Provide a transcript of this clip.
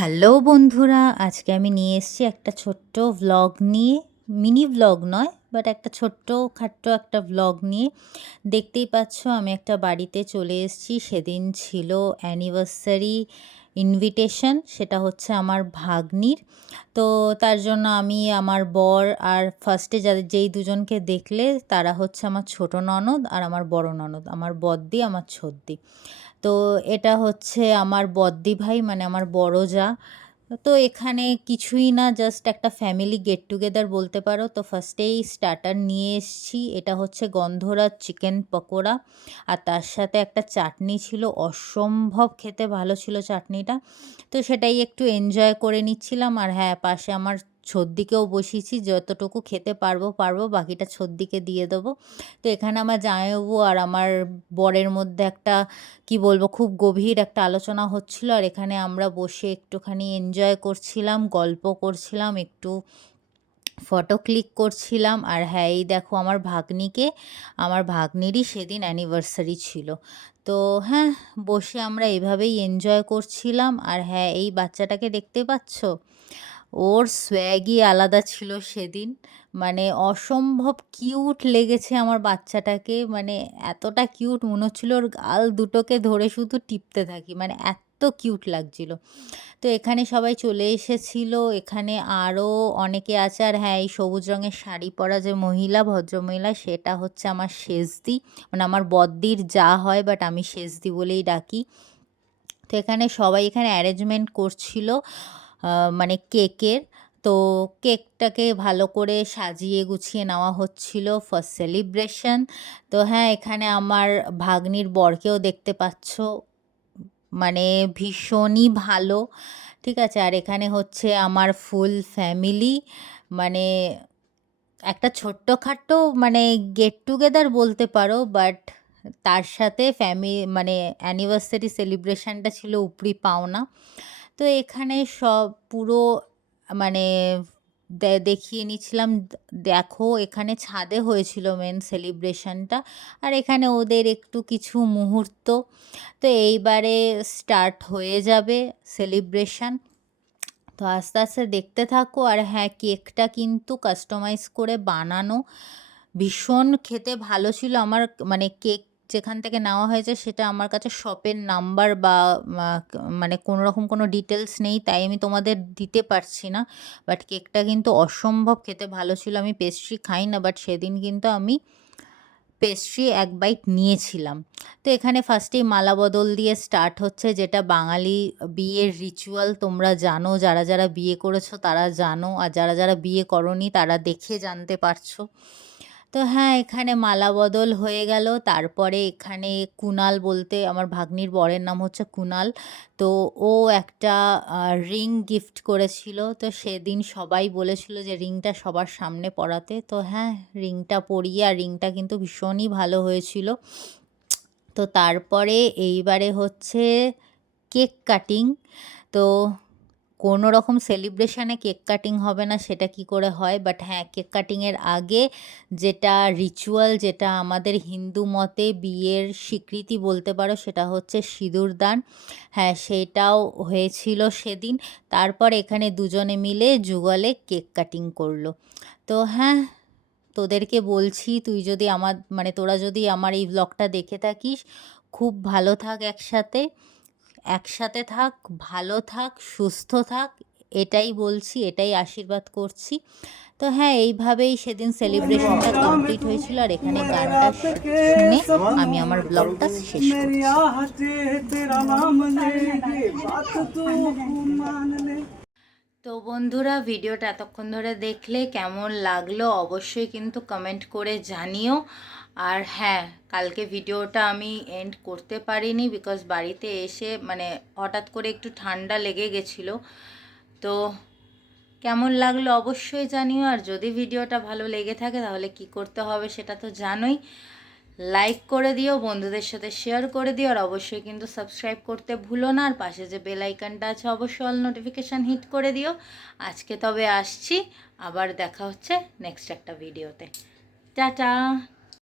Hello বন্ধুরা, আজকে আমি নিয়ে এসেছি একটা ছোট্ট ভ্লগ নিয়ে। মিনি ভ্লগ নয়, বাট একটা ছোট্ট একটা ভ্লগ নিয়ে। দেখতেই পাচ্ছ আমি একটা বাড়িতে চলে এসেছি। সেদিন ছিল অ্যানিভার্সারি ইনভিটেশন, সেটা হচ্ছে আমার ভাগ্নির। তো তার জন্য আমি, আমার বর আর ফার্স্টে যেই দুজনকে দেখলে তারা হচ্ছে আমার ছোট ননদ আর আমার বড় ননদ, আমার বদ্দি আমার ছদ্দি। তো এটা হচ্ছে আমার বদ্দি ভাই, মানে আমার বড় যা। তো এখানে কিছুই না, জাস্ট একটা ফ্যামিলি গেট টুগেদার বলতে পারো। তো ফার্স্টেই স্টার্টার নিয়ে এসছি, এটা হচ্ছে গন্ধরাজ চিকেন পকোড়া, আর তার সাথে একটা চাটনি ছিল, অসম্ভব খেতে ভালো ছিল চাটনিটা। তো সেটাই একটু এনজয় করে নিচ্ছিলাম। আর হ্যাঁ, পাশে আমার ছদ্দিকেও বসিয়েছি, যতটুকু খেতে পারবো, বাকিটা ছদ্দিকে দিয়ে দেবো। তো এখানে আমার জামাইবাবু আর আমার বরের মধ্যে একটা, কি বলবো, খুব গভীর একটা আলোচনা হচ্ছিল। আর এখানে আমরা বসে একটুখানি এনজয় করছিলাম, গল্প করছিলাম, একটু ফটো ক্লিক করছিলাম। আর হ্যাঁ, এই দেখো আমার ভাগ্নিকে, আমার ভাগ্নিরই সেদিন অ্যানিভার্সারি ছিল। তো হ্যাঁ, বসে আমরা এভাবেই এনজয় করছিলাম। আর হ্যাঁ, এই বাচ্চাটাকে দেখতে পাচ্ছ, ওর সোয়াগই আলাদা ছিল সেদিন। মানে অসম্ভব কিউট লেগেছে আমার বাচ্চাটাকে, মানে এতটা কিউট মনে হচ্ছিল ওর গাল দুটোকে ধরে শুধু টিপতে থাকি, মানে এত কিউট লাগছিল। তো এখানে সবাই চলে এসেছিল, এখানে আরও অনেকে আছে। আর হ্যাঁ, এই সবুজ রঙের শাড়ি পরা যে মহিলা, ভদ্রমহিলা, সেটা হচ্ছে আমার সেজদি, মানে আমার বদ্দির যা হয়, বাট আমি সেজদি বলেই ডাকি। তো এখানে সবাই এখানে অ্যারেঞ্জমেন্ট করছিল মানে কেকের। তো কেকটাকে ভালো করে সাজিয়ে গুছিয়ে নেওয়া হচ্ছিল ফর সেলিব্রেশন। তো হ্যাঁ, এখানে আমার ভাগ্নির বরকেও দেখতে পাচ্ছ, মানে ভীষণই ভালো। ঠিক আছে, আর এখানে হচ্ছে আমার ফুল ফ্যামিলি, মানে একটা ছোট্টখাট্টো মানে গেট টুগেদার বলতে পারো, বাট তার সাথে মানে অ্যানিভার্সারি সেলিব্রেশনটা ছিল উপরি পাওনা। তো এখানে সব পুরো মানে দেখিয়ে নিচ্ছিলাম। দেখো, এখানে ছাদে হয়েছিল মেন সেলিব্রেশনটা, আর এখানে ওদের একটু কিছু মুহূর্ত। তো এইবারে স্টার্ট হয়ে যাবে সেলিব্রেশন। তো আস্তে আস্তে দেখতে থাকো। আর হ্যাঁ, কেকটা কিন্তু কাস্টমাইজ করে বানানো, ভীষণ খেতে ভালো ছিল। আমার মানে কেক যেখান থেকে নেওয়া হয়েছে সেটা আমার কাছে শপের নাম্বার বা মানে কোনো রকম কোনো ডিটেলস নেই, তাই আমি তোমাদের দিতে পারছি না। বাট কেকটা কিন্তু অসম্ভব খেতে ভালো ছিল। আমি পেস্ট্রি খাই না, বাট সেদিন কিন্তু আমি পেস্ট্রি এক বাইট নিয়েছিলাম। তো এখানে ফার্স্টেই মালা বদল দিয়ে স্টার্ট হচ্ছে, যেটা বাঙালি বিয়ের রিচুয়াল। তোমরা জানো, যারা যারা বিয়ে করেছো তারা জানো, আর যারা যারা বিয়ে করনি তারা দেখে জানতে পারছো। তো হ্যাঁ, এখানে মালা বদল হয়ে গেল। তারপরে এখানে কুনাল, বলতে আমার ভাগ্নির বরের নাম হচ্ছে কুনাল। তো ও একটা রিং গিফট করেছিল। তো সেদিন সবাই বলেছিল যে রিংটা সবার সামনে পরাতে। তো হ্যাঁ, রিংটা পরিয়ে, আর রিংটা কিন্তু ভীষণই ভালো হয়েছিল। তো তারপরে এইবারে হচ্ছে কেক কাটিং। তো কোনো রকম সেলিব্রেশনে কেক কাটিং হবে না, সেটা কি করে হয়? বাট হ্যাঁ, কেক কাটিংয়ের আগে যেটা রিচুয়াল, যেটা আমাদের হিন্দু মতে বিয়ের স্বীকৃতি বলতে পারো, সেটা হচ্ছে সিঁদুর দান। হ্যাঁ, সেটাও হয়েছিল সেদিন। তারপর এখানে দুজনে মিলে যুগলে কেক কাটিং করলো। তো হ্যাঁ, তোদেরকে বলছি, তুই যদি আমার, মানে তোরা যদি আমার এই ব্লগটা দেখে থাকিস, খুব ভালো থাক, একসাথে একসাথে থাক, ভালো থাক, সুস্থ থাক, এটাই বলছি, এটাই আশীর্বাদ করছি। তো হ্যাঁ, এইভাবেই সেদিন সেলিব্রেশনটা কমপ্লিট হয়েছিল। আর এখানে গানটা শুনে আমি আমার ব্লগটা শেষ করছি। তো বন্ধুরা, ভিডিওটা এতক্ষণ ধরে দেখলে কেমন লাগলো অবশ্যই কিন্তু কমেন্ট করে জানিও। আর হ্যাঁ, কালকে ভিডিওটা আমি এন্ড করতে পারিনি, বিকজ বাড়িতে এসে মানে হঠাৎ করে একটু ঠান্ডা লেগে গেছিলো। তো কেমন লাগলো অবশ্যই জানিও। আর যদি ভিডিওটা ভালো লেগে থাকে তাহলে কি করতে হবে সেটা তো জানোই, লাইক করে দিও, বন্ধুদের সাথে শেয়ার করে দিও, আর অবশ্যই কিন্তু সাবস্ক্রাইব করতে ভুলো না। আর পাশে যে বেল আইকনটা আছে অবশ্যই অল নোটিফিকেশান হিট করে দিও। আজকে তবে আসছি, আবার দেখা হচ্ছে নেক্সট একটা ভিডিওতে। টাটা।